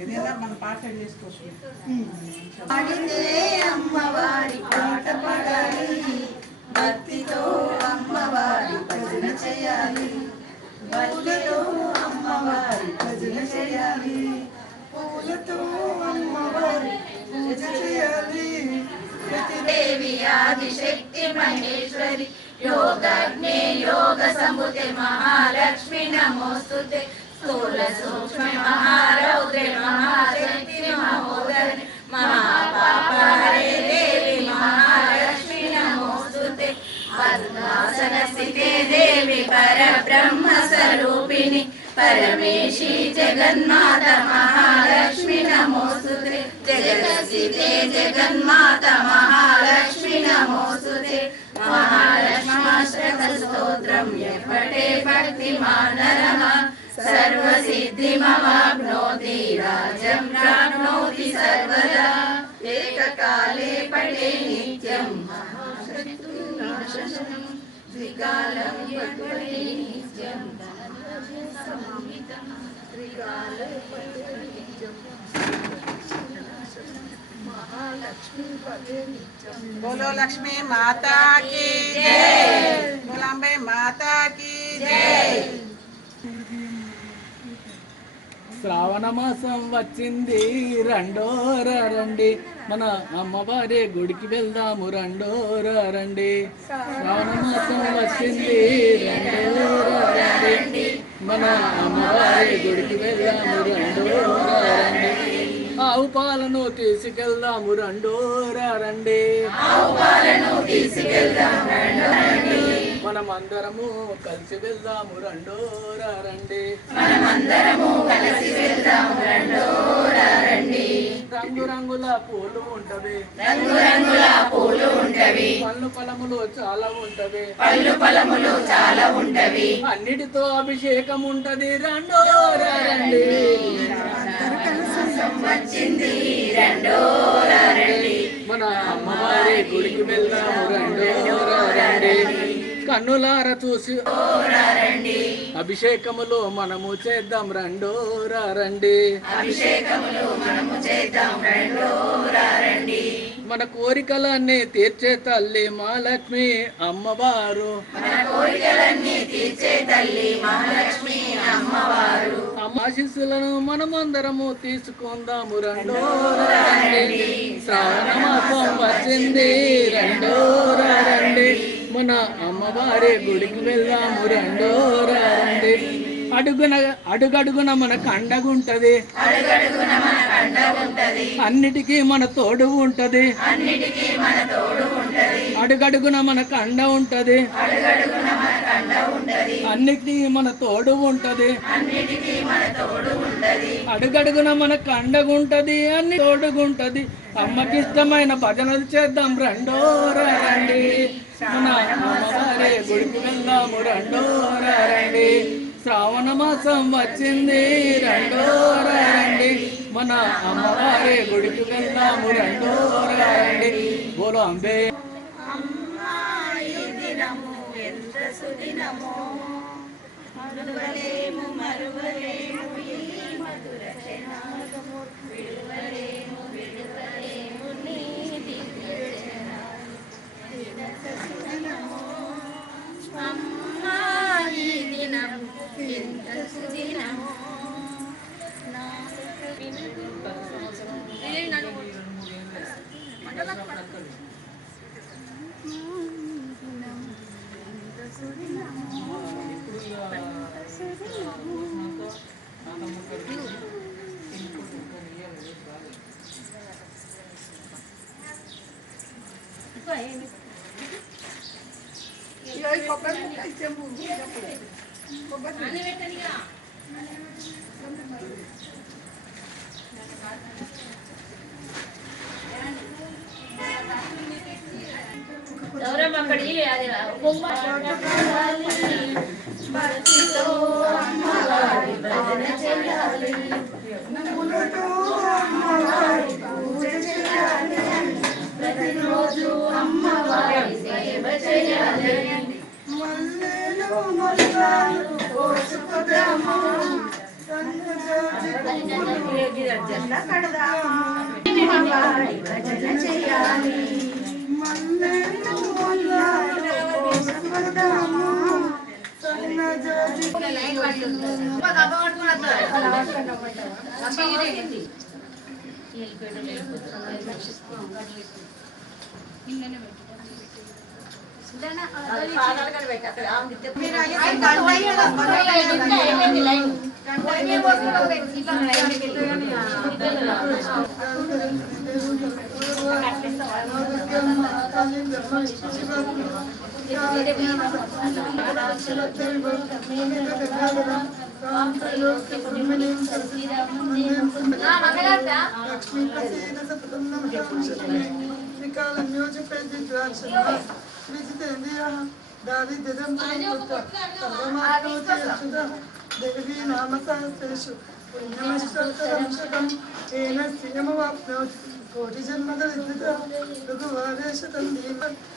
ఏదైనా మన పాట చేసుకోవచ్చు. అమ్మవారి పాట పాడాలి, భక్తితో అమ్మవారి భజన చేయాలి, భక్తితో అమ్మవారి భజన చేయాలి, పూలతో అమ్మవారి పూజ చేయాలి. దేవి ఆదిశక్తి మహేశ్వరి యోగజ్ఞే యోగ సంభుతే మహాలక్ష్మి నమోస్తుతే, స్థూల సూక్ష్మ మహారౌద్రే మహాశక్తి మహోదరి మహాపాపహరే దేవి మహాలక్ష్మి నమోస్తుతే, పద్మాసన స్థితే దేవి పరబ్రహ్మ స్వరూపిణి परमेशी जगन्माता महालक्ष्मी नमोस्तुते, जगदस्थिते जगन्माता महालक्ष्मी नमोस्तुते, महालक्ष्मीष्टकस्तोत्रं यः पठे भक्तिमान् नरः सर्वसिद्धिमवाप्नोति, राज्यं प्राप्नोति सर्वदा, एककाले पठे नित्यं महाशक्तिनाशनं त्रिकालं पठे नित्यं बोलो लक्ष्मी माता की जय, बोलांबे माता की जय. శ్రావణ మాసం వచ్చింది రండోర రండి, మన అమ్మవారి గుడికి వెళ్దాము రండోర రండి. శ్రావణ మాసం వచ్చింది రండోర రండి, మన అమ్మవారి గుడికి వెళ్దాము రండోర రండి. ఆవు పాలను తీసుకెళ్దాము రండోర రండి, మనమందరము కలిసి వెళ్దాము రండోర రండి. రంగురంగుల పూలు ఉంటవి, పళ్ళు ఫలములు చాలా ఉంటవి, అన్నిటితో అభిషేకం ఉంటది రండోర రండి. మన అమ్మవారి గుడికి వెళ్దాము రండోర రండి. కన్నులార చూసి అభిషేకములు మనము చేద్దాం రండోరా రండి. మన కోరికలన్నీ తీర్చే తల్లి మహాలక్ష్మి అమ్మవారు, అమ్మ ఆశీస్సులను మనమందరము తీసుకుందాము రండోరా రండి. శ్రావణ మాసం వచ్చింది రండోరా రండి, మన అమ్మవారి గుడికి వెళ్దాము రండోరా రండి. అడుగడుగున మన కండగుంటది, అన్నిటికీ మన తోడు ఉంటది, అడుగడుగున మన కండ ఉంటది, అన్నిటికీ మన తోడు ఉంటది, అడుగడుగున మన కండగుంటది, అన్ని తోడుగుంటది. అమ్మకి ఇష్టమైన భజనలు చేద్దాం రండోరా రండి, మన అమ్మవారి గుడికి వెళ్దాము రండోరా రండి. శ్రావణ మాసం వచ్చింది రండోరా రండి, మన అమ్మవారి గుడికి వెళ్దాము రండోరా రండి. బోలో అంబే. ప్రతిరోజు అమ్మవారి సేవ చేయాలి, మల్లెలు మొలకలు కోసుకుదాము, జత కడదామా వాడి భజన చేయాలి देवी नाम सहस्रेषु पुण्यमष्टोत्तरं येन श्रियमवाप्नोति कोटिजन्मदविद्युता रघुवरेशतं धीमहि